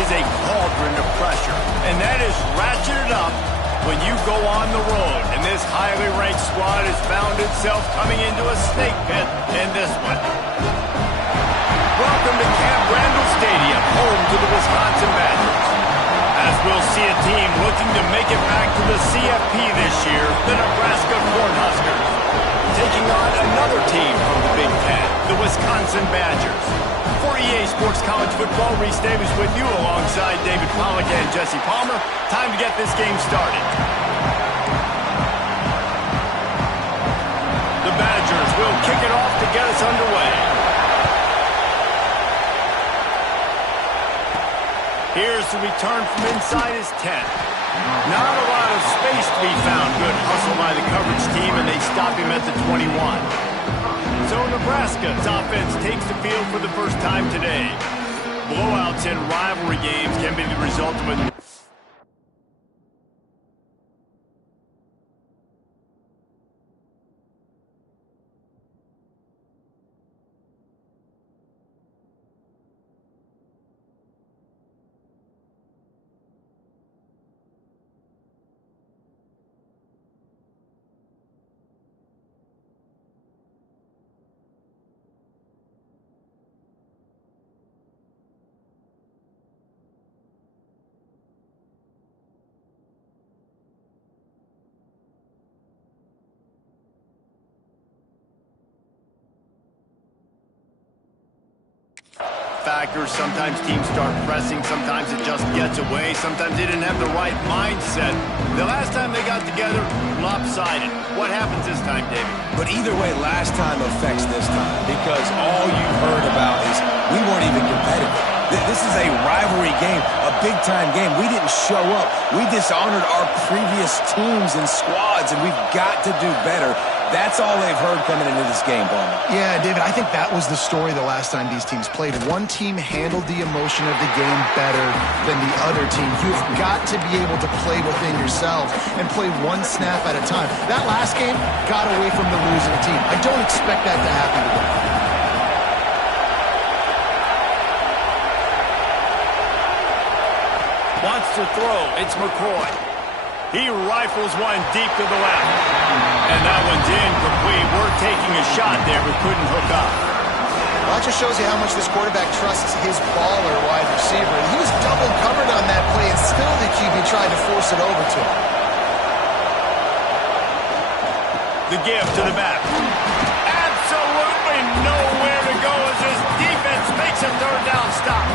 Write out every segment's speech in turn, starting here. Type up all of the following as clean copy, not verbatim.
is a cauldron of pressure, and that is ratcheted up when you go on the road. And this highly ranked squad has found itself coming into a snake pit in this one. Welcome to Camp Randall Stadium, home to the Wisconsin Badgers. As we'll see a team looking to make it back to the CFP this year, the Nebraska Cornhuskers, taking on another team from the Big Ten, the Wisconsin Badgers. For EA Sports College Football, Reese Davis with you alongside David Pollack and Jesse Palmer. Time to get this game started. The Badgers will kick it off to get us underway. Here's the return from inside his 10. Not a lot of space to be found. Good hustle by the coverage team, and they stop him at the 21. So Nebraska's offense takes the field for the first time today. Blowouts in rivalry games can be the result of a... factors. Sometimes teams start pressing. Sometimes it just gets away. Sometimes they didn't have the right mindset. The last time they got together, lopsided. What happens this time, David? But either way, last time affects this time because all you've heard about is we weren't even competitive. This is a rivalry game, a big-time game. We didn't show up. We dishonored our previous teams and squads, and we've got to do better. That's all they've heard coming into this game, Palmer. Yeah, David, I think that was the story the last time these teams played. One team handled the emotion of the game better than the other team. You've got to be able to play within yourself and play one snap at a time. That last game got away from the losing team. I don't expect that to happen today. Wants to throw. It's McCoy. He rifles one deep to the left. And that one's incomplete. We're taking a shot there, but couldn't hook up. Well, that just shows you how much this quarterback trusts his baller wide receiver. He was double covered on that play, and still the QB tried to force it over to him. The give to the back. Absolutely nowhere to go as his defense makes a third down stop.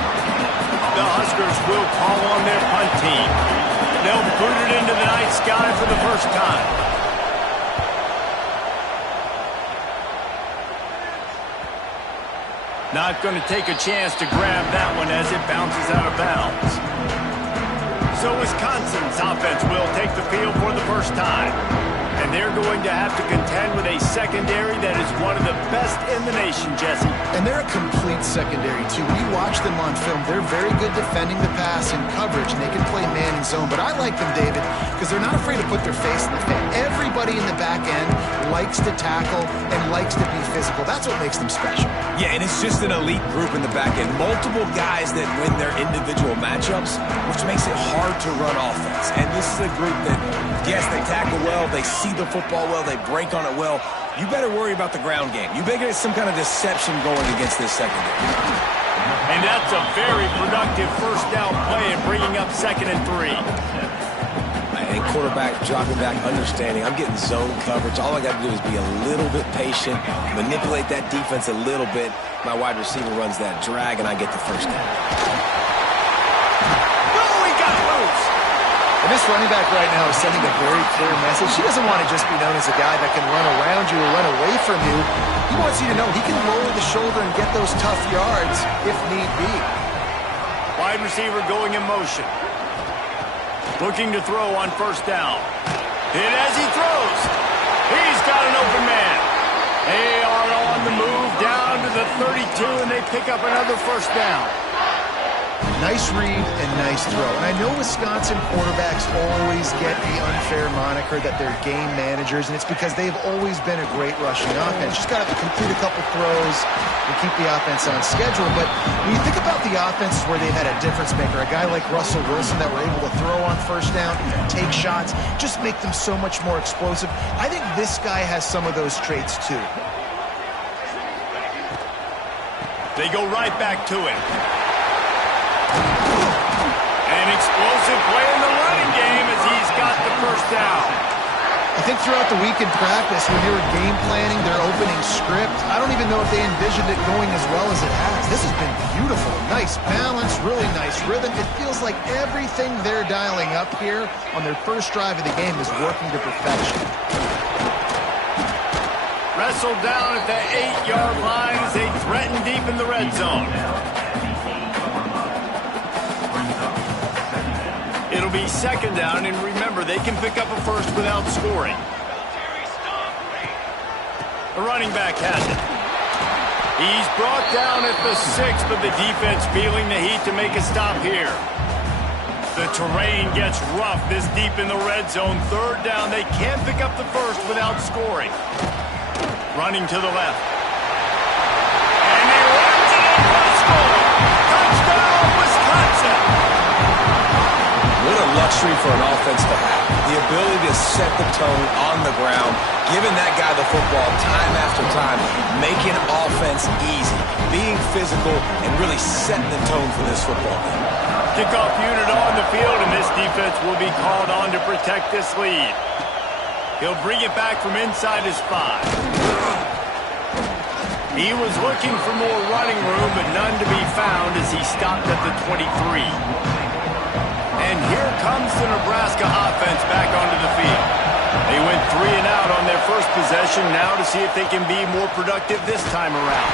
The Huskers will call on their punt team. They'll boot it into the night sky for the first time. Not going to take a chance to grab that one as it bounces out of bounds. So Wisconsin's offense will take the field for the first time. And they're going to have to contend with a secondary that is one of the best in the nation, Jesse. And they're a complete secondary, too. When you watch them on film, they're very good defending the pass and coverage, and they can play man and zone. But I like them, David, because they're not afraid to put their face in the fan. Everybody in the back end likes to tackle and likes to be physical. That's what makes them special. Yeah, and it's just an elite group in the back end. Multiple guys that win their individual matchups, which makes it hard to run offense. And this is a group that, yes, they tackle well, they see the football well, they break on it well. You better worry about the ground game. You better get some kind of deception going against this secondary. And that's a very productive first down play and bringing up 2nd and 3. And quarterback dropping back, understanding. I'm getting zone coverage. All I got to do is be a little bit patient, manipulate that defense a little bit. My wide receiver runs that drag, and I get the first down. And this running back right now is sending a very clear message. He doesn't want to just be known as a guy that can run around you or run away from you. He wants you to know he can lower the shoulder and get those tough yards if need be. Wide receiver going in motion. Looking to throw on first down. Hit as he throws. He's got an open man. They are on the move down to the 32, and they pick up another first down. Nice read and nice throw. And I know Wisconsin quarterbacks always get the unfair moniker that they're game managers, and it's because they've always been a great rushing offense. Just got to complete a couple throws and keep the offense on schedule. But when you think about the offenses where they've had a difference maker, a guy like Russell Wilson that were able to throw on first down, take shots, just make them so much more explosive. I think this guy has some of those traits too. They go right back to him. An explosive play in the running game as he's got the first down. I think throughout the week in practice, when they were game planning their opening script, I don't even know if they envisioned it going as well as it has. This has been beautiful. Nice balance, really nice rhythm. It feels like everything they're dialing up here on their first drive of the game is working to perfection. Wrestled down at the 8-yard line as they threaten deep in the red zone. It'll be second down, and remember, they can pick up a first without scoring. The running back has it. He's brought down at the 6, but the defense feeling the heat to make a stop here. The terrain gets rough this deep in the red zone. Third down, they can't pick up the first without scoring. Running to the left. And he runs it in for the score. Touchdown, Wisconsin. What a luxury for an offense to have. The ability to set the tone on the ground, giving that guy the football time after time, making offense easy, being physical, and really setting the tone for this football game. Kickoff unit on the field, and this defense will be called on to protect this lead. He'll bring it back from inside his 5. He was looking for more running room, but none to be found as he stopped at the 23. And here comes the Nebraska offense back onto the field. They went 3 and out on their first possession, now to see if they can be more productive this time around.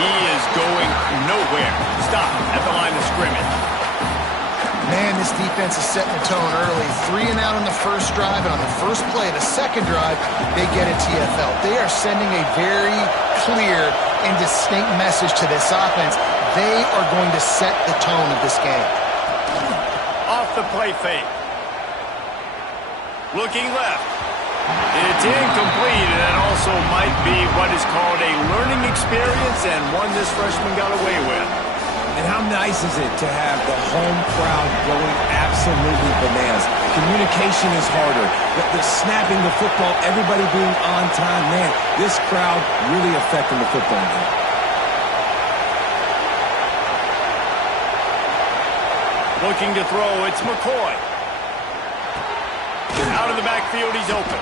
He is going nowhere. Stop at the line of scrimmage. Man, this defense is setting the tone early. 3 and out on the first drive, and on the first play of the second drive, they get a TFL. They are sending a very clear and distinct message to this offense. They are going to set the tone of this game. Off the play fake. Looking left. It's incomplete, and that also might be what is called a learning experience, and one this freshman got away with. And how nice is it to have the home crowd going absolutely bananas? Communication is harder. The snapping the football, everybody being on time. Man, this crowd really affecting the football game. Looking to throw, it's McCoy. Out of the backfield, he's open.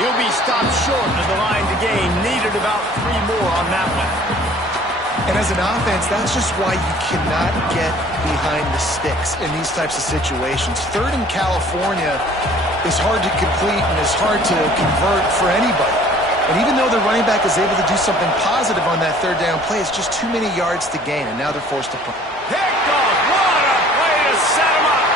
He'll be stopped short of the line to gain. Needed about 3 more on that one. And as an offense, that's just why you cannot get behind the sticks in these types of situations. Third in California is hard to complete and is hard to convert for anybody. And even though the running back is able to do something positive on that third down play, it's just too many yards to gain, and now they're forced to punt. Picked off. What a play to set him up.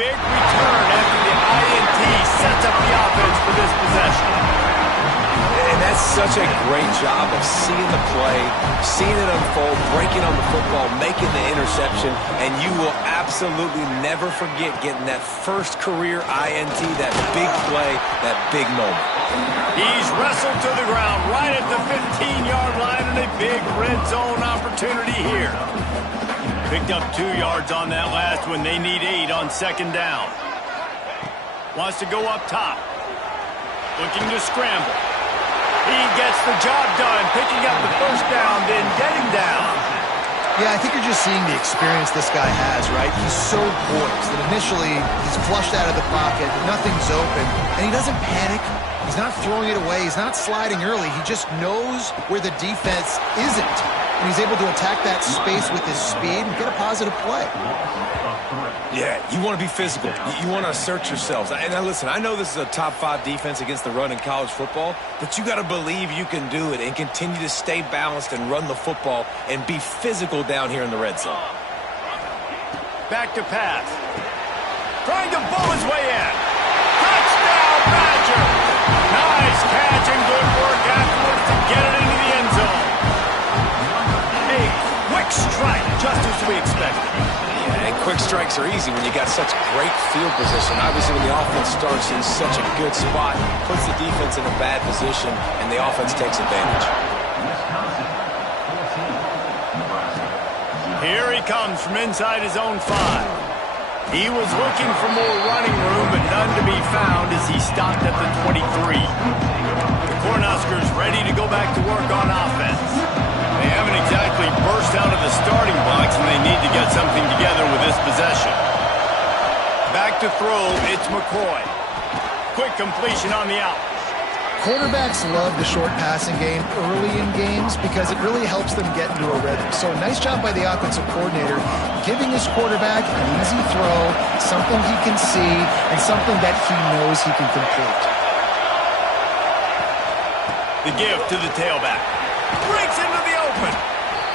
big return after the INT sets up the offense for this possession. And that's such a great job of seeing the play, seeing it unfold, breaking on the football, making the interception, and you will absolutely never forget getting that first career INT, that big play, that big moment. He's wrestled to the ground right at the 15-yard line and a big red zone opportunity here. Picked up 2 yards on that last one. They need 8 on second down. Wants to go up top. Looking to scramble. He gets the job done, picking up the first down, then getting down. Yeah, I think you're just seeing the experience this guy has, right? He's so poised that initially he's flushed out of the pocket, nothing's open, and he doesn't panic. He's not throwing it away. He's not sliding early. He just knows where the defense isn't, and he's able to attack that space with his speed and get a positive play. Yeah, you want to be physical. You want to assert yourselves. And now listen, I know this is a top 5 defense against the run in college football, but you got to believe you can do it and continue to stay balanced and run the football and be physical down here in the red zone. Back to pass. Trying to bull his way in. Touchdown, Badger! Nice catch and good work afterwards to get it into the end zone. A quick strike, just as we expected. And quick strikes are easy when you got such great field position. Obviously, when the offense starts in such a good spot, puts the defense in a bad position, and the offense takes advantage. Here he comes from inside his own 5. He was looking for more running room, but none to be found as he stopped at the 23. The Cornhuskers ready to go back to work on offense. They haven't exactly burst out of the starting blocks, and they need to get something together with this possession. Back to throw, it's McCoy. Quick completion on the out. Quarterbacks love the short passing game early in games because it really helps them get into a rhythm. So nice job by the offensive coordinator giving his quarterback an easy throw, something he can see, and something that he knows he can complete. The give to the tailback. Breaks into the open.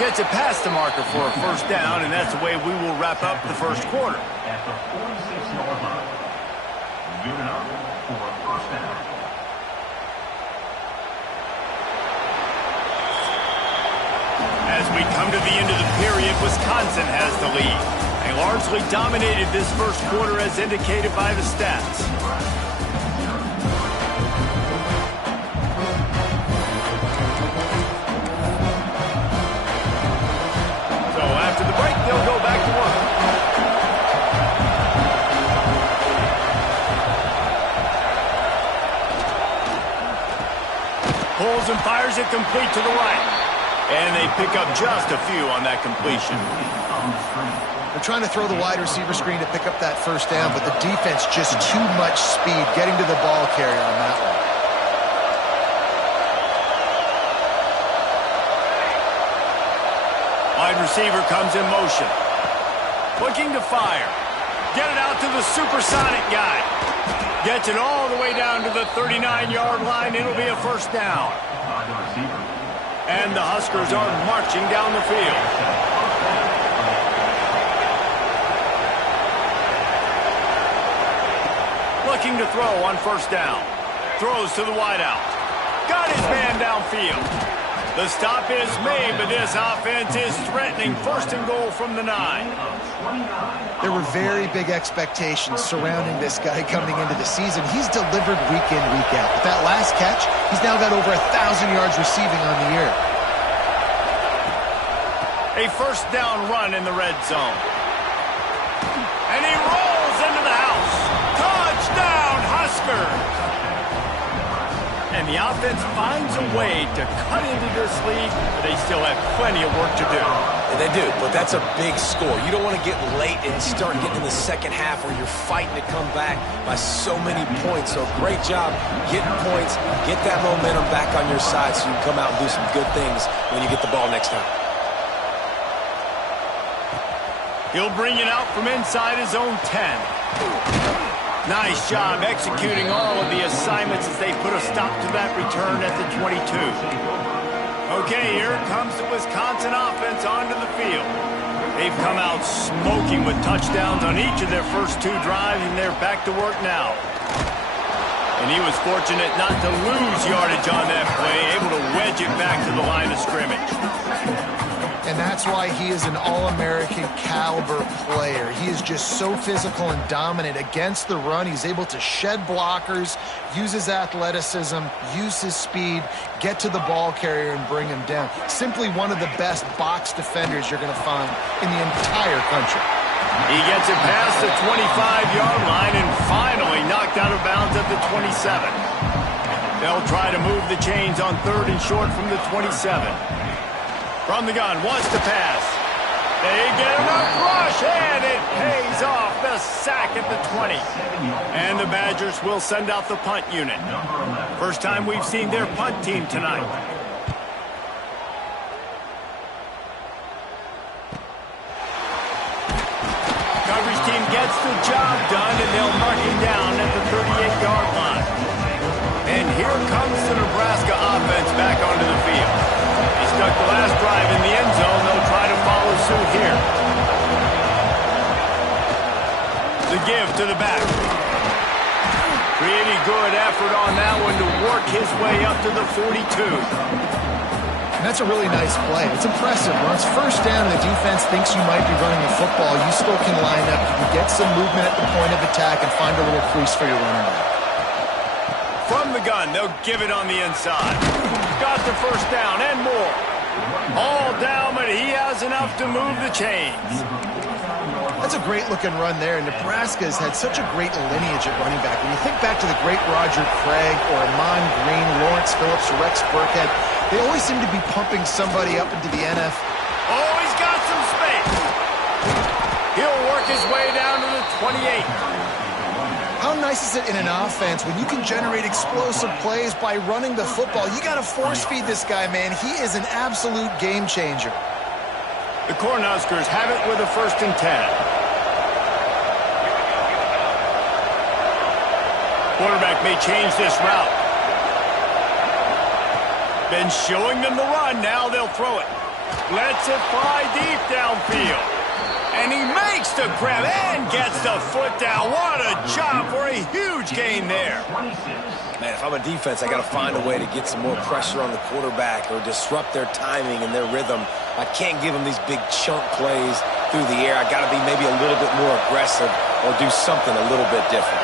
Gets it past the marker for a first down, and that's the way we will wrap up the first quarter. At the 46-yard line, giving up for a first down. As we come to the end of the period, Wisconsin has the lead. They largely dominated this first quarter as indicated by the stats. So after the break, they'll go back to work. Pulls and fires it complete to the right. And they pick up just a few on that completion. They're trying to throw the wide receiver screen to pick up that first down, but the defense just too much speed getting to the ball carrier on that one. Wide receiver comes in motion. Looking to fire. Get it out to the supersonic guy. Gets it all the way down to the 39-yard line. It'll be a first down. And the Huskers are marching down the field. Looking to throw on first down. Throws to the wideout. Got his man downfield. The stop is made, but this offense is threatening first and goal from the 9. There were very big expectations surrounding this guy coming into the season. He's delivered week in, week out. With that last catch, he's now got over 1,000 yards receiving on the year. A first down run in the red zone. And he rolls into the house. Touchdown, Huskers! And the offense finds a way to cut into this lead, but they still have plenty of work to do. And they do, but that's a big score. You don't want to get late and start getting in the second half where you're fighting to come back by so many points. So great job getting points, get that momentum back on your side so you can come out and do some good things when you get the ball next time. He'll bring it out from inside his own 10. Nice job executing all of the assignments as they put a stop to that return at the 22. Okay, here comes the Wisconsin offense onto the field. They've come out smoking with touchdowns on each of their first 2 drives, and they're back to work now. And he was fortunate not to lose yardage on that play, able to wedge it back to the line of scrimmage. And that's why he is an All-American caliber player. He is just so physical and dominant against the run. He's able to shed blockers, use his athleticism, use his speed, get to the ball carrier and bring him down. Simply one of the best box defenders you're going to find in the entire country. He gets it past the 25-yard line and finally knocked out of bounds at the 27. They'll try to move the chains on 3rd and short from the 27. From the gun, wants to pass. They get enough rush, and it pays off. The sack at the 20. And the Badgers will send out the punt unit. First time we've seen their punt team tonight. Coverage team gets the job done, and they'll mark him down at the 38-yard line. And here comes the Nebraska offense back onto the field. He stuck the last drive in the end zone. They'll try to follow suit here. The give to the back. Pretty good effort on that one to work his way up to the 42. And that's a really nice play. It's impressive. Once first down, the defense thinks you might be running the football. You still can line up. You can get some movement at the point of attack and find a little crease for your running back. From the gun, they'll give it on the inside. Got the first down and more. All down, but he has enough to move the chains. That's a great-looking run there. Nebraska has had such a great lineage at running back. When you think back to the great Roger Craig or Amon Green, Lawrence Phillips, or Rex Burkhead, they always seem to be pumping somebody up into the NFL. Oh, he's got some space. He'll work his way down to the 28. How nice is it in an offense when you can generate explosive plays by running the football? You got to force-feed this guy, man. He is an absolute game changer. The Cornhuskers have it with a 1st and 10. Quarterback may change this route. Been showing them the run. Now they'll throw it. Lets it fly deep downfield. And he makes the grab and gets the foot down. What a job for a huge gain there. Man, if I'm a defense, I got to find a way to get some more pressure on the quarterback or disrupt their timing and their rhythm. I can't give them these big chunk plays through the air. I got to be maybe a little bit more aggressive or do something a little bit different.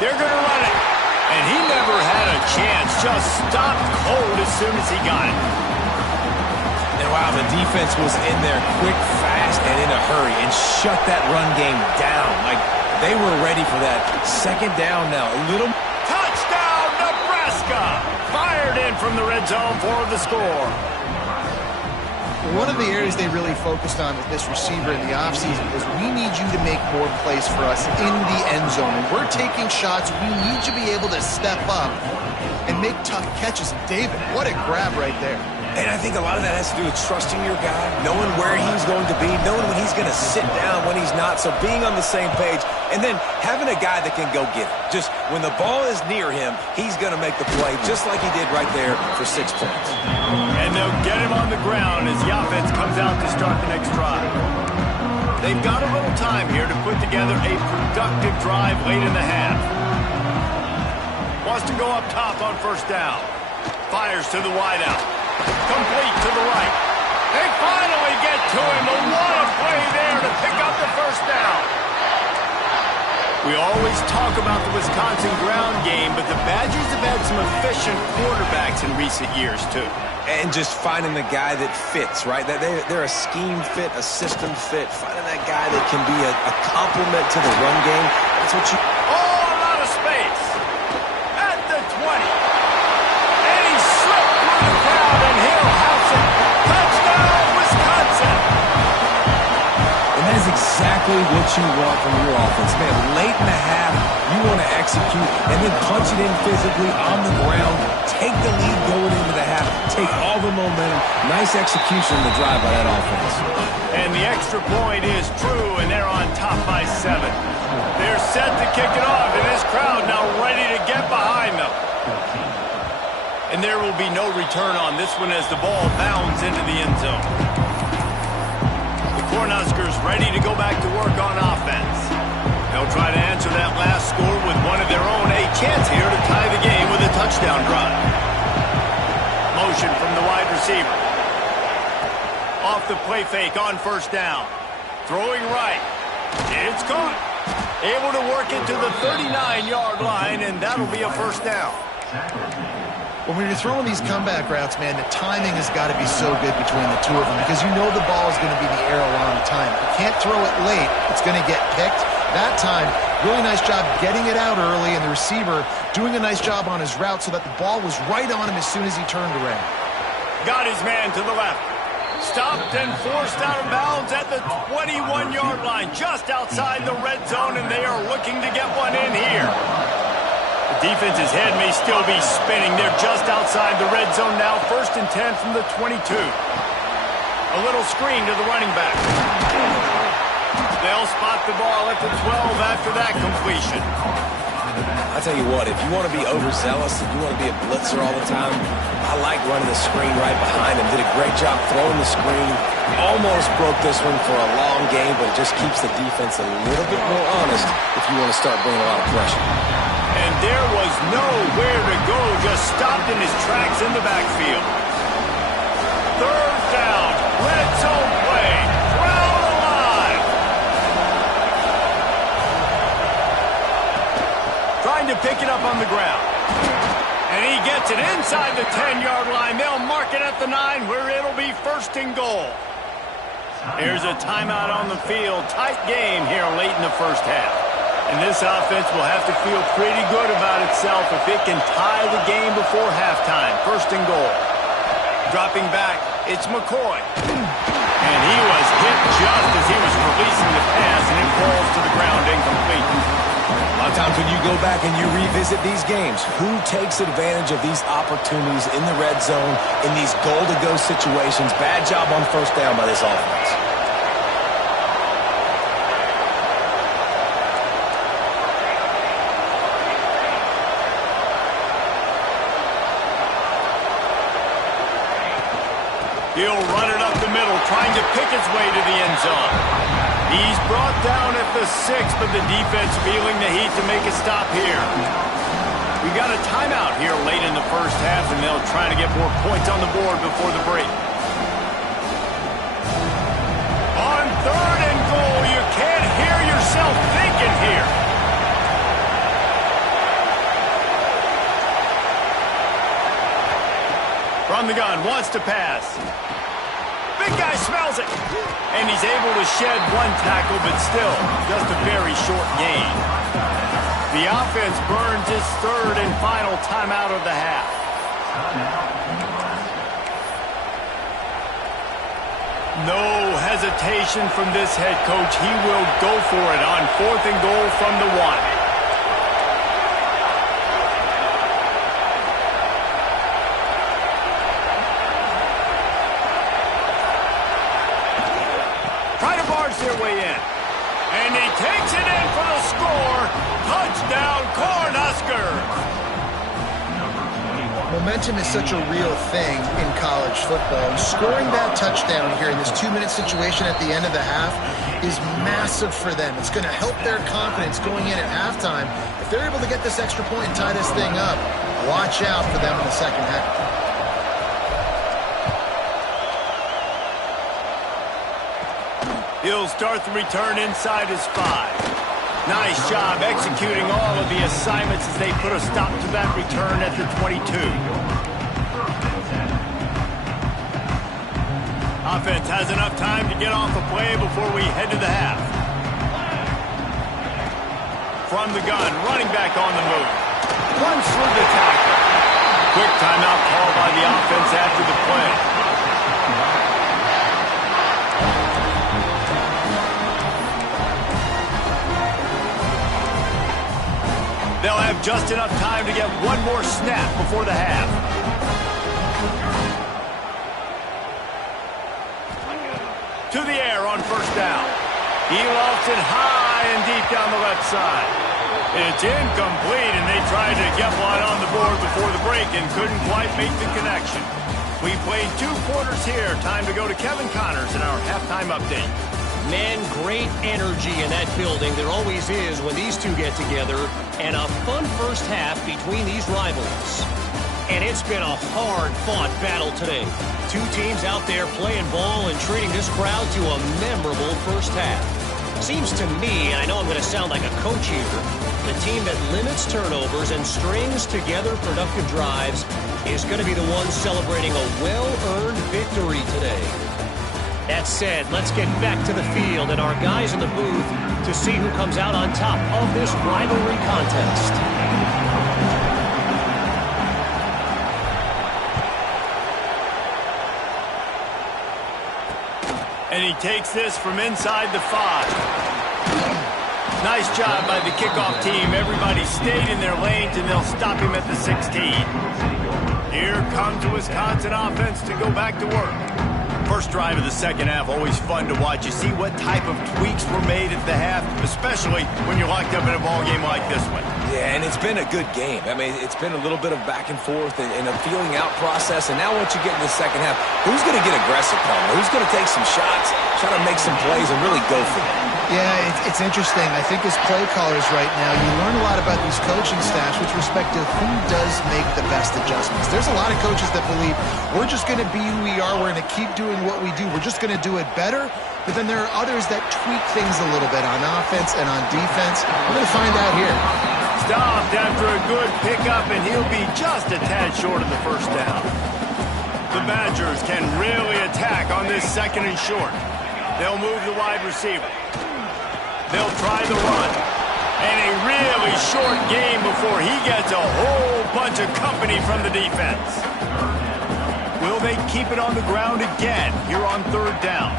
They're going to run it. And he never had a chance. Just stopped cold as soon as he got it. And wow, the defense was in there quick, fast, and in a hurry and shut that run game down. Like they were ready for that. 2nd down now. A little touchdown, Nebraska! Fired in from the red zone for the score. One of the areas they really focused on with this receiver in the offseason was we need you to make more plays for us in the end zone. When we're taking shots, we need you to be able to step up and make tough catches. David, what a grab right there. And I think a lot of that has to do with trusting your guy, knowing where he's going to be, knowing when he's going to sit down, when he's not. So being on the same page, and then having a guy that can go get it. Just when the ball is near him, he's going to make the play, just like he did right there for 6 points. And they'll get him on the ground as the offense comes out to start the next drive. They've got a little time here to put together a productive drive late in the half. Wants to go up top on 1st down. Fires to the wideout. Complete to the right. They finally get to him. But what a play there to pick up the 1st down. We always talk about the Wisconsin ground game, but the Badgers have had some efficient quarterbacks in recent years, too. And just finding the guy that fits, right? They're a scheme fit, a system fit. Finding that guy that can be a complement to the run game. That's what you... Oh, a lot of space. At the 20. And he slipped through the crowd, and he'll house it. Touchdown, Wisconsin. And that is exactly what you want from your offense. Man, late in the half, you want to execute and then punch it in physically on the ground. Take the lead going into the half. Take all the momentum. Nice execution on the drive by that offense. And the extra point is true, and they're on top by 7. They're set to kick it off, and this crowd now ready to get behind them. And there will be no return on this one as the ball bounds into the end zone. Cornhuskers ready to go back to work on offense. They'll try to answer that last score with one of their own. A chance here to tie the game with a touchdown drive. Motion from the wide receiver. Off the play fake on first down. Throwing right. It's caught. Able to work it to the 39-yard line, and that'll be a first down. When you're throwing these comeback routes, man, the timing has got to be so good between the two of them because you know the ball is going to be in the air a long time. You can't throw it late. It's going to get picked. That time, really nice job getting it out early, and the receiver doing a nice job on his route so that the ball was right on him as soon as he turned around. Got his man to the left. Stopped and forced out of bounds at the 21-yard line, just outside the red zone, and they are looking to get one in here. The defense's head may still be spinning. They're just outside the red zone now, 1st and 10 from the 22. A little screen to the running back. They'll spot the ball at the 12 after that completion. I tell you what, if you want to be overzealous, if you want to be a blitzer all the time, I like running the screen right behind him. Did a great job throwing the screen. Almost broke this one for a long game, but it just keeps the defense a little bit more honest if you want to start bringing a lot of pressure. And there was nowhere to go, just stopped in his tracks in the backfield. 3rd down, red zone play, crowd alive. Trying to pick it up on the ground. And he gets it inside the 10-yard line. They'll mark it at the 9 where it'll be 1st and goal. Here's a timeout on the field. Tight game here late in the first half. And this offense will have to feel pretty good about itself if it can tie the game before halftime. 1st and goal. Dropping back, it's McCoy. And he was hit just as he was releasing the pass, and it falls to the ground incomplete. A lot of times when you go back and you revisit these games, who takes advantage of these opportunities in the red zone, in these goal-to-go situations? Bad job on 1st down by this offense. He'll run it up the middle, trying to pick his way to the end zone. He's brought down at the 6, but the defense feeling the heat to make a stop here. We got a timeout here late in the first half, and they'll try to get more points on the board before the break. On 3rd and goal, you can't hear yourself thinking here. From the gun, wants to pass. Big guy smells it. And he's able to shed one tackle, but still, just a very short gain. The offense burns its 3rd and final timeout of the half. No hesitation from this head coach. He will go for it on 4th and goal from the 1. Their way in. And he takes it in for the score. Touchdown, Cornhuskers. Momentum is such a real thing in college football. And scoring that touchdown here in this 2-minute situation at the end of the half is massive for them. It's going to help their confidence going in at halftime. If they're able to get this extra point and tie this thing up, watch out for them in the second half. He'll start the return inside his 5. Nice job executing all of the assignments as they put a stop to that return at the 22. Offense has enough time to get off a play before we head to the half. From the gun, running back on the move. Runs through the tackle. Quick timeout call by the offense after the play. They'll have just enough time to get one more snap before the half. To the air on 1st down. He lofts it high and deep down the left side. It's incomplete, and they tried to get one on the board before the break and couldn't quite make the connection. We played 2 quarters here. Time to go to Kevin Connors in our halftime update. Man, great energy in that building. There always is when these two get together. And a fun first half between these rivals. And it's been a hard-fought battle today. Two teams out there playing ball and treating this crowd to a memorable first half. Seems to me, and I know I'm going to sound like a coach here, the team that limits turnovers and strings together productive drives is going to be the one celebrating a well-earned victory today. That said, let's get back to the field and our guys in the booth to see who comes out on top of this rivalry contest. And he takes this from inside the 5. Nice job by the kickoff team. Everybody stayed in their lanes, and they'll stop him at the 16. Here comes the Wisconsin offense to go back to work. First drive of the second half, always fun to watch. You see what type of tweaks were made at the half, especially when you're locked up in a ball game like this one. Yeah, and it's been a good game. I mean, it's been a little bit of back and forth and a feeling out process. And now once you get in the second half, who's going to get aggressive, Palmer? Who's going to take some shots, try to make some plays, and really go for it? Yeah, it's interesting. I think as play callers right now, you learn a lot about these coaching staffs with respect to who does make the best adjustments. There's a lot of coaches that believe we're just going to be who we are. We're going to keep doing what we do. We're just going to do it better. But then there are others that tweak things a little bit on offense and on defense. We're going to find out here. Stopped after a good pickup, and he'll be just a tad short of the first down. The Badgers can really attack on this second and short. They'll move the wide receiver. They'll try the run. And a really short game before he gets a whole bunch of company from the defense. Will they keep it on the ground again here on third down?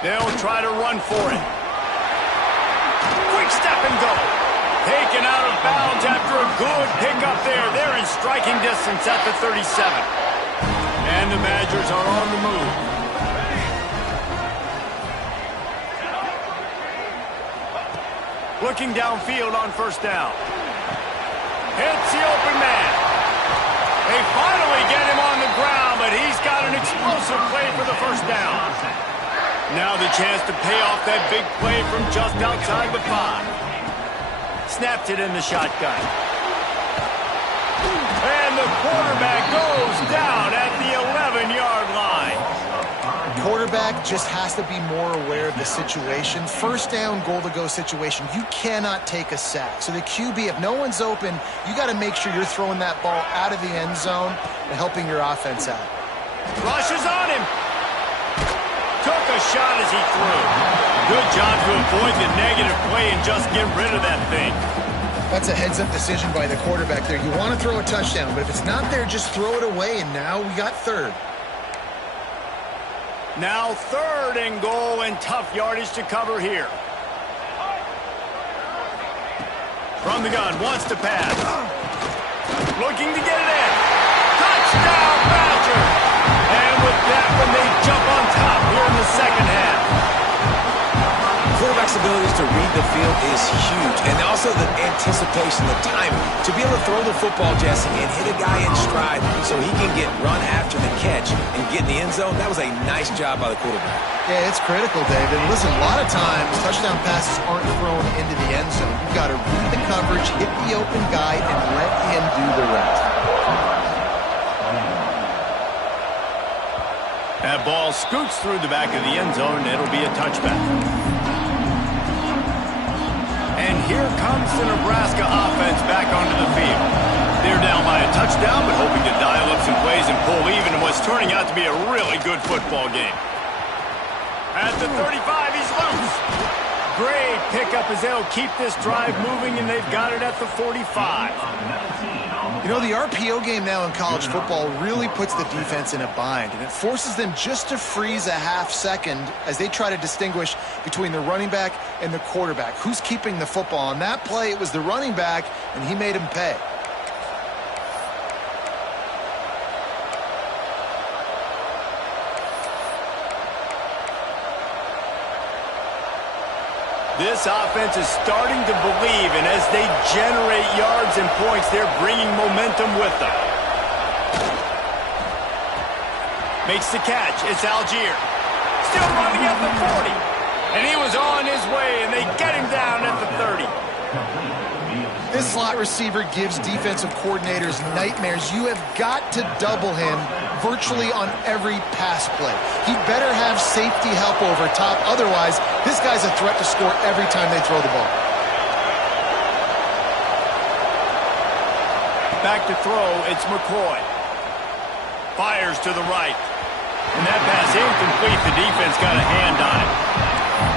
They'll try to run for it. Quick step and go. Taken out of bounds after a good pickup there. They're in striking distance at the 37. And the Badgers are on the move. Looking downfield on first down. Hits the open man. They finally get him on the ground, but he's got an explosive play for the first down. Now the chance to pay off that big play from just outside the 5. Snapped it in the shotgun. And the quarterback goes down at the 11-yard line. Quarterback just has to be more aware of the situation. First down, goal-to-go situation. You cannot take a sack. So the QB, if no one's open, you got to make sure you're throwing that ball out of the end zone and helping your offense out. Rushes on him. Took a shot as he threw. Good job to avoid the negative play and just get rid of that thing. That's a heads-up decision by the quarterback there. You want to throw a touchdown, but if it's not there, just throw it away, and now we got third. Now third and goal, and tough yardage to cover here. From the gun, wants to pass. Looking to get it in. Touchdown, Badgers! And with that one, they jump on top here in the second half. Quarterback's abilities to read the field is huge, and also the anticipation, the timing, to be able to throw the football, Jesse, and hit a guy in stride so he can get run after the catch and get in the end zone. That was a nice job by the quarterback. Yeah, it's critical, David. Listen, a lot of times, touchdown passes aren't thrown into the end zone. You've got to read the coverage, hit the open guy, and let him do the rest. That ball scoots through the back of the end zone, and it'll be a touchback. And here comes the Nebraska offense back onto the field. They're down by a touchdown, but hoping to dial up some plays and pull even in what's turning out to be a really good football game. At the 35, he's loose. Great pickup as they'll keep this drive moving, and they've got it at the 45. You know, the RPO game now in college football really puts the defense in a bind, and it forces them just to freeze a half second as they try to distinguish between the running back and the quarterback. Who's keeping the football? On that play, it was the running back, and he made him pay. This offense is starting to believe, and as they generate yards and points, they're bringing momentum with them. Makes the catch. It's Algier. Still running at the 40. And he was on his way, and they get him down at the 30. This slot receiver gives defensive coordinators nightmares. You have got to double him virtually on every pass play. He better have safety help over top. Otherwise, this guy's a threat to score every time they throw the ball. Back to throw, it's McCoy. Fires to the right. And that pass incomplete. The defense got a hand on it.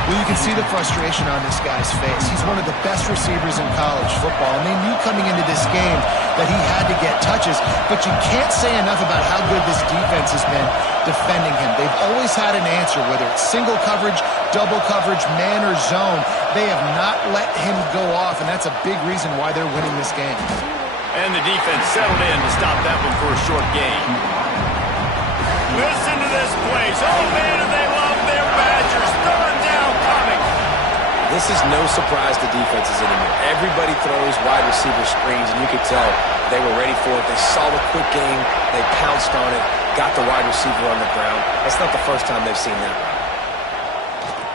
Well, you can see the frustration on this guy's face. He's one of the best receivers in college football, and they knew coming into this game that he had to get touches, but you can't say enough about how good this defense has been defending him. They've always had an answer, whether it's single coverage, double coverage, man or zone. They have not let him go off, and that's a big reason why they're winning this game. And the defense settled in to stop that one for a short gain. Listen to this place. Oh, man, do they love their Badgers. Third down coming. This is no surprise to defenses anymore. Everybody throws wide receiver screens, and you could tell they were ready for it. They saw the quick game. They pounced on it, got the wide receiver on the ground. That's not the first time they've seen that.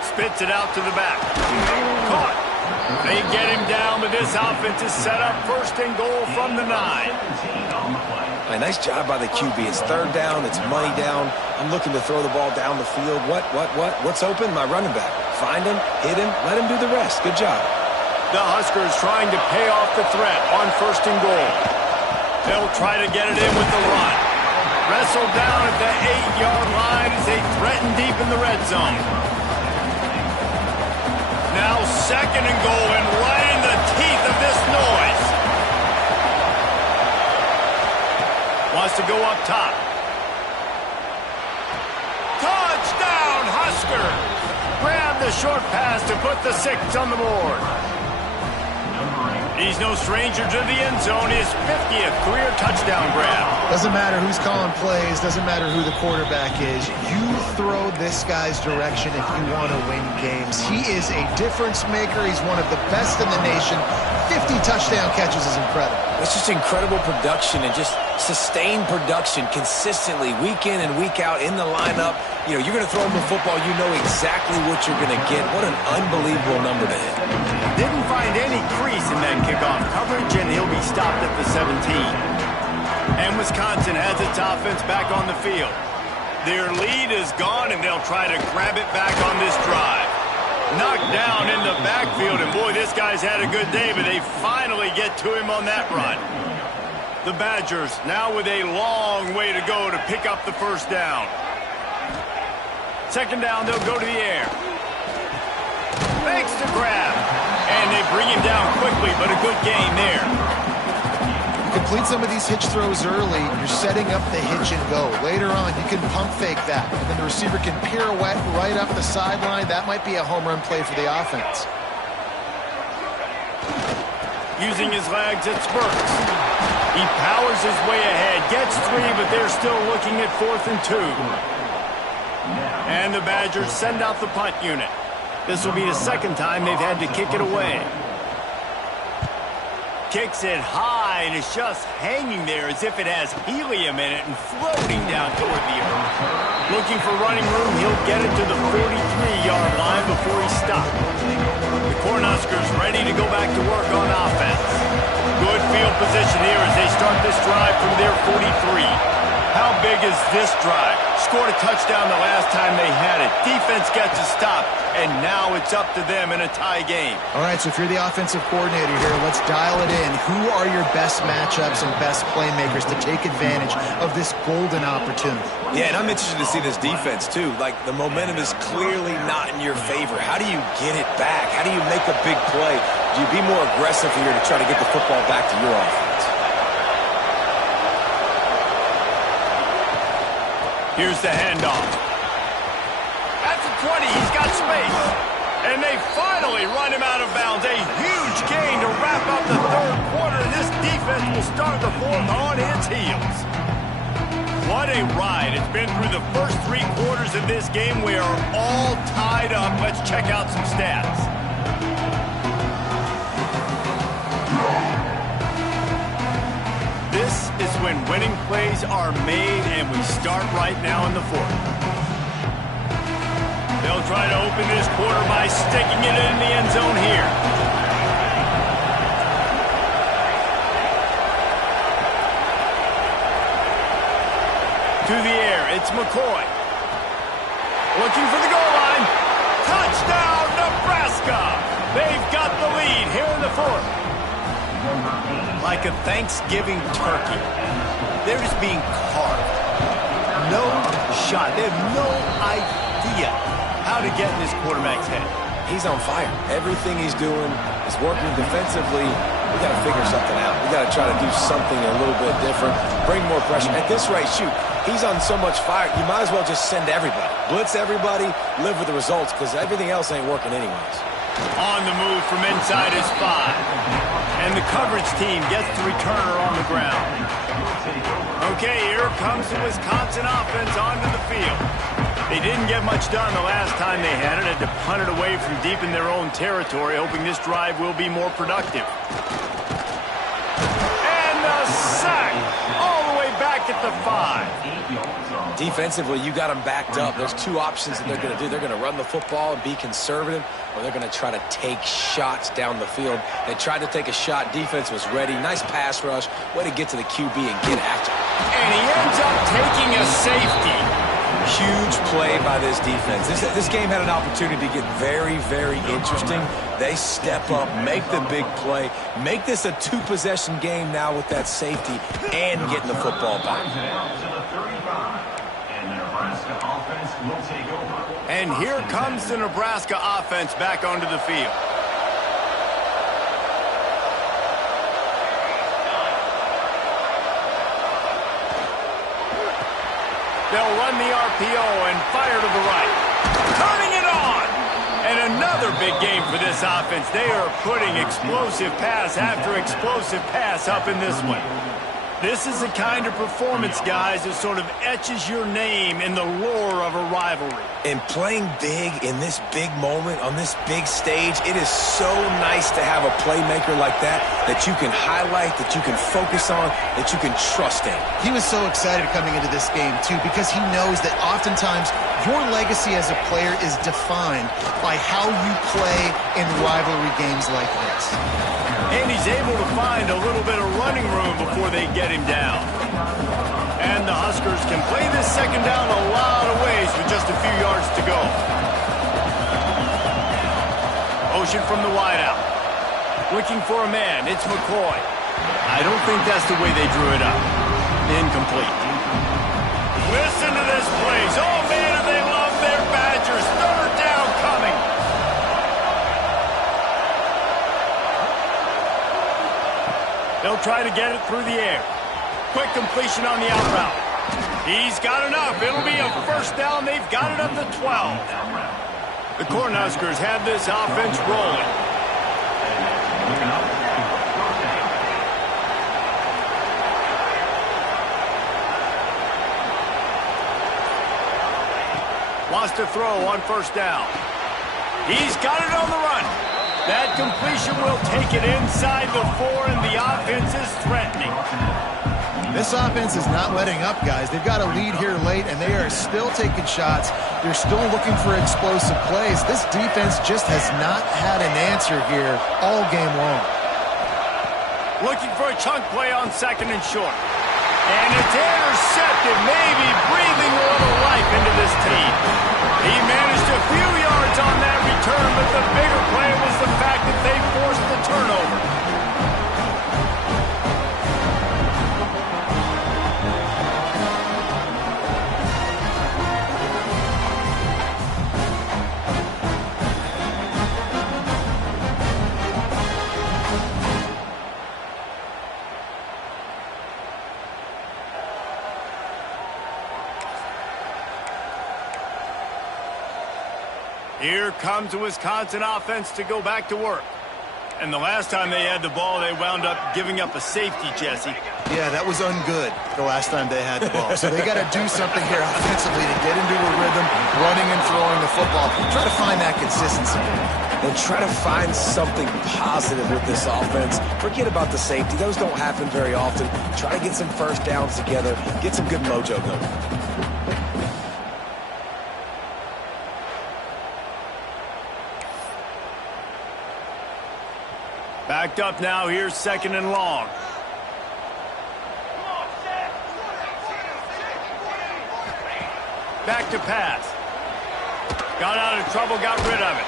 Spits it out to the back. Caught. They get him down, but this offense is set up first and goal from the 9. A nice job by the QB. It's third down. It's money down. I'm looking to throw the ball down the field. What's open? My running back. Find him, hit him, let him do the rest. Good job. The Huskers trying to pay off the threat on first and goal. They'll try to get it in with the run. Wrestled down at the 8-yard line as they threaten deep in the red zone. Now second and goal, and right in the teeth of this noise. Wants to go up top. Touchdown, Huskers! Grab the short pass to put the 6 on the board. He's no stranger to the end zone. His 50th career touchdown grab. Doesn't matter who's calling plays. Doesn't matter who the quarterback is. You throw this guy's direction if you want to win games. He is a difference maker. He's one of the best in the nation. 50 touchdown catches is incredible. It's just incredible production and just sustained production consistently week in and week out in the lineup. You know, you're going to throw him the football, you know exactly what you're going to get. What an unbelievable number to hit. Didn't find any crease in that kickoff coverage, and he'll be stopped at the 17. And Wisconsin has its offense back on the field. Their lead is gone, and they'll try to grab it back on this drive. Knocked down in the backfield, and boy, this guy's had a good day, but they finally get to him on that run. The Badgers now with a long way to go to pick up the first down. Second down, they'll go to the air. Makes the grab. And they bring him down quickly, but a good gain there. Complete some of these hitch throws early. You're setting up the hitch and go. Later on, you can pump fake that. And then the receiver can pirouette right up the sideline. That might be a home run play for the offense. Using his legs at spurts. He powers his way ahead. Gets 3, but they're still looking at 4th and 2. And the Badgers send out the punt unit. This will be the second time they've had to kick it away. Kicks it high, and it's just hanging there as if it has helium in it and floating down toward the earth. Looking for running room, he'll get it to the 43-yard line before he's stopped. The Cornhuskers ready to go back to work on offense. Good field position here as they start this drive from their 43. How big is this drive? Scored a touchdown the last time they had it. Defense gets a stop, and now it's up to them in a tie game. All right, so if you're the offensive coordinator here, let's dial it in. Who are your best matchups and best playmakers to take advantage of this golden opportunity? Yeah, and I'm interested to see this defense, too. Like, the momentum is clearly not in your favor. How do you get it back? How do you make a big play? Do you be more aggressive here to try to get the football back to your offense? Here's the handoff. At the 20, he's got space. And they finally run him out of bounds. A huge gain to wrap up the third quarter, and this defense will start the fourth on its heels. What a ride. It's been through the first 3 quarters of this game. We are all tied up. Let's check out some stats. This is when when winning plays are made, and we start right now in the fourth. They'll try to open this quarter by sticking it in the end zone here. To the air, it's McCoy. Looking for the goal line. Touchdown, Nebraska! They've got the lead here in the fourth. Like a Thanksgiving turkey, they're just being carved. No shot. They have no idea how to get in this quarterback's head. He's on fire. Everything he's doing is working defensively. We got to figure something out. We got to try to do something a little bit different. Bring more pressure. At this rate, shoot, he's on so much fire, you might as well just send everybody. Blitz everybody, live with the results, because everything else ain't working anyways. On the move from inside his 5. And the coverage team gets the returner on the ground. Okay, here comes the Wisconsin offense onto the field. They didn't get much done the last time they had it. Had to punt it away from deep in their own territory, hoping this drive will be more productive. And the sack all the way back at the 5. Defensively, you got them backed up. There's two options that they're going to do. They're going to run the football and be conservative, or they're going to try to take shots down the field. They tried to take a shot. Defense was ready. Nice pass rush. Way to get to the QB and get after it. And he ends up taking a safety. Huge play by this defense. This game had an opportunity to get very, very interesting. They step up, make the big play, make this a two-possession game now with that safety and getting the football back. And here comes the Nebraska offense back onto the field. They'll run the RPO and fire to the right. Turning it on! And another big game for this offense. They are putting explosive pass after explosive pass up in this one. This is the kind of performance, guys, that sort of etches your name in the lore of a rivalry. And playing big in this big moment, on this big stage, it is so nice to have a playmaker like that you can highlight, that you can focus on, that you can trust in. He was so excited coming into this game, too, because he knows that oftentimes your legacy as a player is defined by how you play in rivalry games like this. And he's able to find a little bit of running room before they get him down. And the Huskers can play this second down a lot of ways with just a few yards to go. Motion from the wideout. Looking for a man. It's McCoy. I don't think that's the way they drew it up. Incomplete. Listen to this place. Oh, man, they love their Badgers. Third down coming. They'll try to get it through the air. Quick completion on the out route. He's got enough. It'll be a first down. They've got it up to 12. The Cornhuskers have this offense rolling. Wants to throw on first down. He's got it on the run. That completion will take it inside the 4, and the offense is threatening. This offense is not letting up, guys. They've got a lead here late, and they are still taking shots. They're still looking for explosive plays. This defense just has not had an answer here all game long. Looking for a chunk play on second and short. And it's intercepted, maybe breathing a little life into this team. He managed a few yards on that return, but the bigger play was the fact that they forced the turnover. Here comes the Wisconsin offense to go back to work. And the last time they had the ball, they wound up giving up a safety, Jesse. Yeah, that was ungood the last time they had the ball. So they got to do something here offensively to get into a rhythm, running and throwing the football. Try to find that consistency. and try to find something positive with this offense. Forget about the safety. Those don't happen very often. Try to get some first downs together, get some good mojo going. Backed up now, here's 2nd and long. Back to pass. Got out of trouble, got rid of it.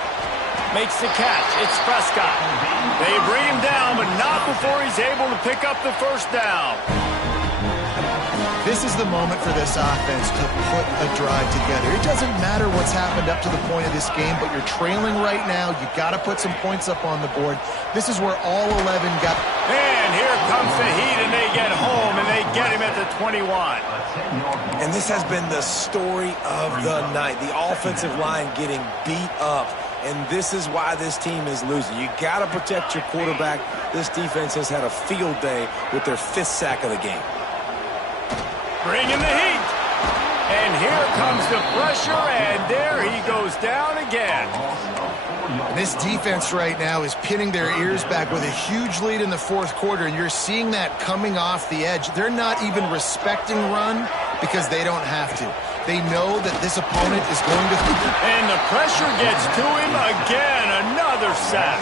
Makes the catch. It's Prescott. They bring him down, but not before he's able to pick up the first down. This is the moment for this offense to put a drive together. It doesn't matter what's happened up to the point of this game, but you're trailing right now. You got to put some points up on the board. This is where all 11 got. And here comes the heat, and they get home, and they get him at the 21. And this has been the story of the night. The offensive line getting beat up, and this is why this team is losing. You got to protect your quarterback. This defense has had a field day with their 5th sack of the game. Bringing the heat. And here comes the pressure, and there he goes down again. This defense right now is pinning their ears back with a huge lead in the 4th quarter, and you're seeing that coming off the edge. They're not even respecting run because they don't have to. They know that this opponent is going to... And the pressure gets to him again. Another sack.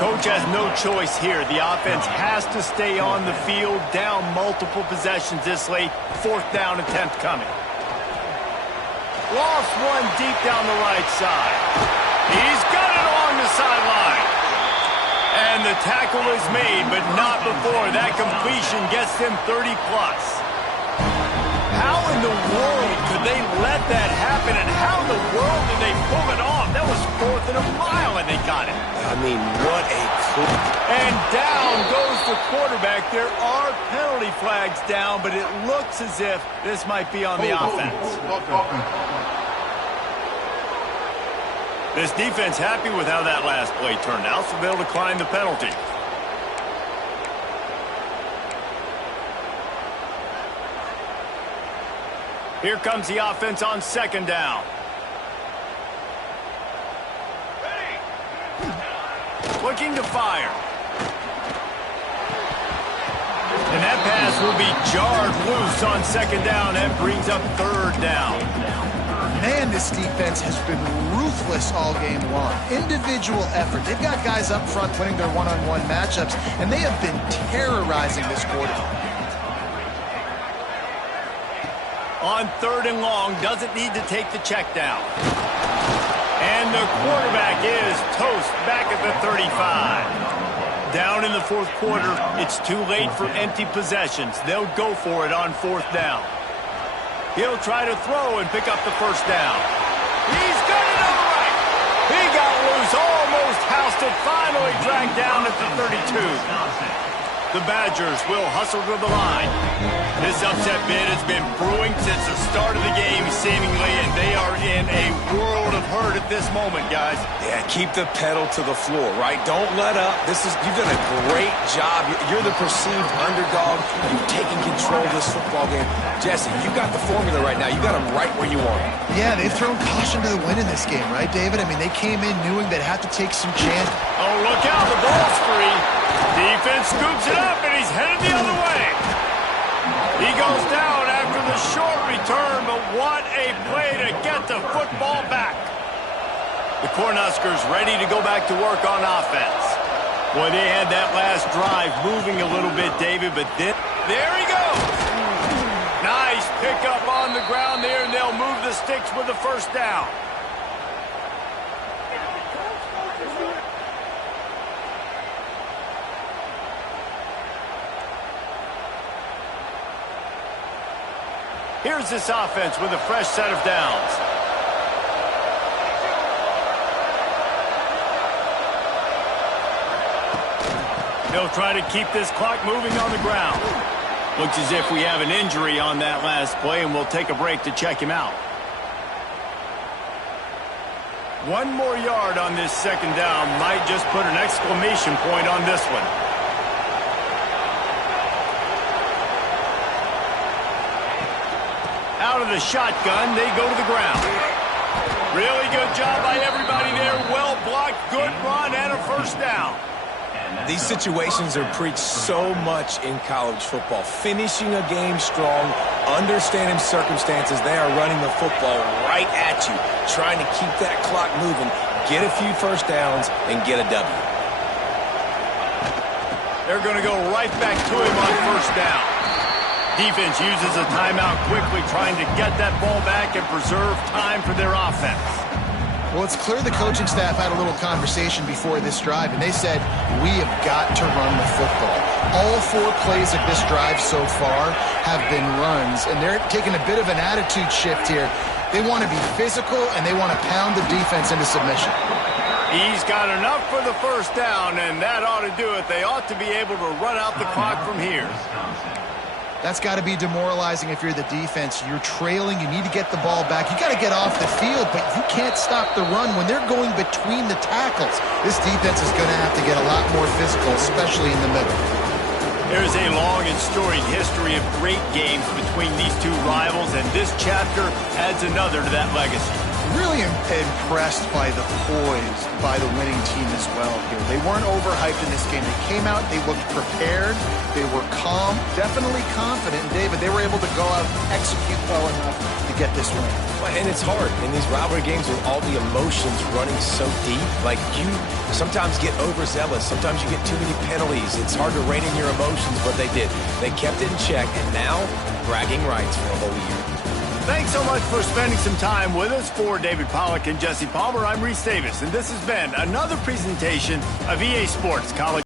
Coach has no choice here. The offense has to stay on the field, down multiple possessions this late. 4th down attempt coming. Lost one deep down the right side. He's got it along the sideline. And the tackle is made, but not before that completion gets them 30-plus. How in the world could they let that happen, and how in the world did they pull it off? That was 4th and a mile, and they got it. I mean, what a... And down goes the quarterback. There are penalty flags down, but it looks as if this might be on the offense. This defense happy with how that last play turned out, so they'll decline the penalty. Here comes the offense on 2nd down. Looking to fire. And that pass will be jarred loose on 2nd down. That brings up 3rd down. Man, this defense has been ruthless all game long. Individual effort. They've got guys up front winning their one-on-one matchups, and they have been terrorizing this quarter. On 3rd and long, doesn't need to take the check down. And the quarterback is toast back at the 35. Down in the 4th quarter, it's too late for empty possessions. They'll go for it on 4th down. He'll try to throw and pick up the first down. He's got it on the right. He got loose, almost housed it, finally dragged down at the 32. The Badgers will hustle to the line. This upset bid has been brewing since the start of the game, seemingly, and they are in a world of hurt at this moment, guys. Yeah, keep the pedal to the floor, right? Don't let up. You've done a great job. You're the perceived underdog. You've taken control of this football game. Jesse, you got the formula right now. You got them right where you want them. Yeah, they've thrown caution to the wind in this game, right, David? I mean, they came in knowing they'd have to take some chance. Oh, look out. The ball's free. Defense scoops it up, and he's headed the other way. He goes down after the short return, but what a play to get the football back. The Cornhuskers ready to go back to work on offense. Boy, they had that last drive moving a little bit, David, but then, there he goes. Nice pickup on the ground there, and they'll move the sticks with the first down. Here's this offense with a fresh set of downs. They'll try to keep this clock moving on the ground. Looks as if we have an injury on that last play, and we'll take a break to check him out. 1 more yard on this 2nd down might just put an exclamation point on this one. Out of the shotgun, they go to the ground. Really good job by everybody there. Well blocked, good run, and a first down. These situations are preached so much in college football. Finishing a game strong, understanding circumstances. They are running the football right at you, trying to keep that clock moving, get a few first downs, and get a W. They're going to go right back to him on first down. Defense uses a timeout quickly, trying to get that ball back and preserve time for their offense. Well, it's clear the coaching staff had a little conversation before this drive, and they said, we have got to run the football. All 4 plays of this drive so far have been runs, and they're taking a bit of an attitude shift here. They want to be physical, and they want to pound the defense into submission. He's got enough for the first down, and that ought to do it. They ought to be able to run out the clock from here. That's got to be demoralizing if you're the defense. You're trailing. You need to get the ball back. You got to get off the field, but you can't stop the run when they're going between the tackles. This defense is going to have to get a lot more physical, especially in the middle. There's a long and storied history of great games between these two rivals, and this chapter adds another to that legacy. Really impressed by the poise by the winning team as well here. They weren't overhyped in this game. They came out, they looked prepared, they were calm, definitely confident. And David, they were able to go out and execute well enough to get this win. And it's hard in these rivalry games with all the emotions running so deep. Like, you sometimes get overzealous. Sometimes you get too many penalties. It's hard to rein in your emotions, but they did. They kept it in check, and now bragging rights for a whole year. Thanks so much for spending some time with us. For David Pollack and Jesse Palmer, I'm Reese Davis, and this has been another presentation of EA Sports College.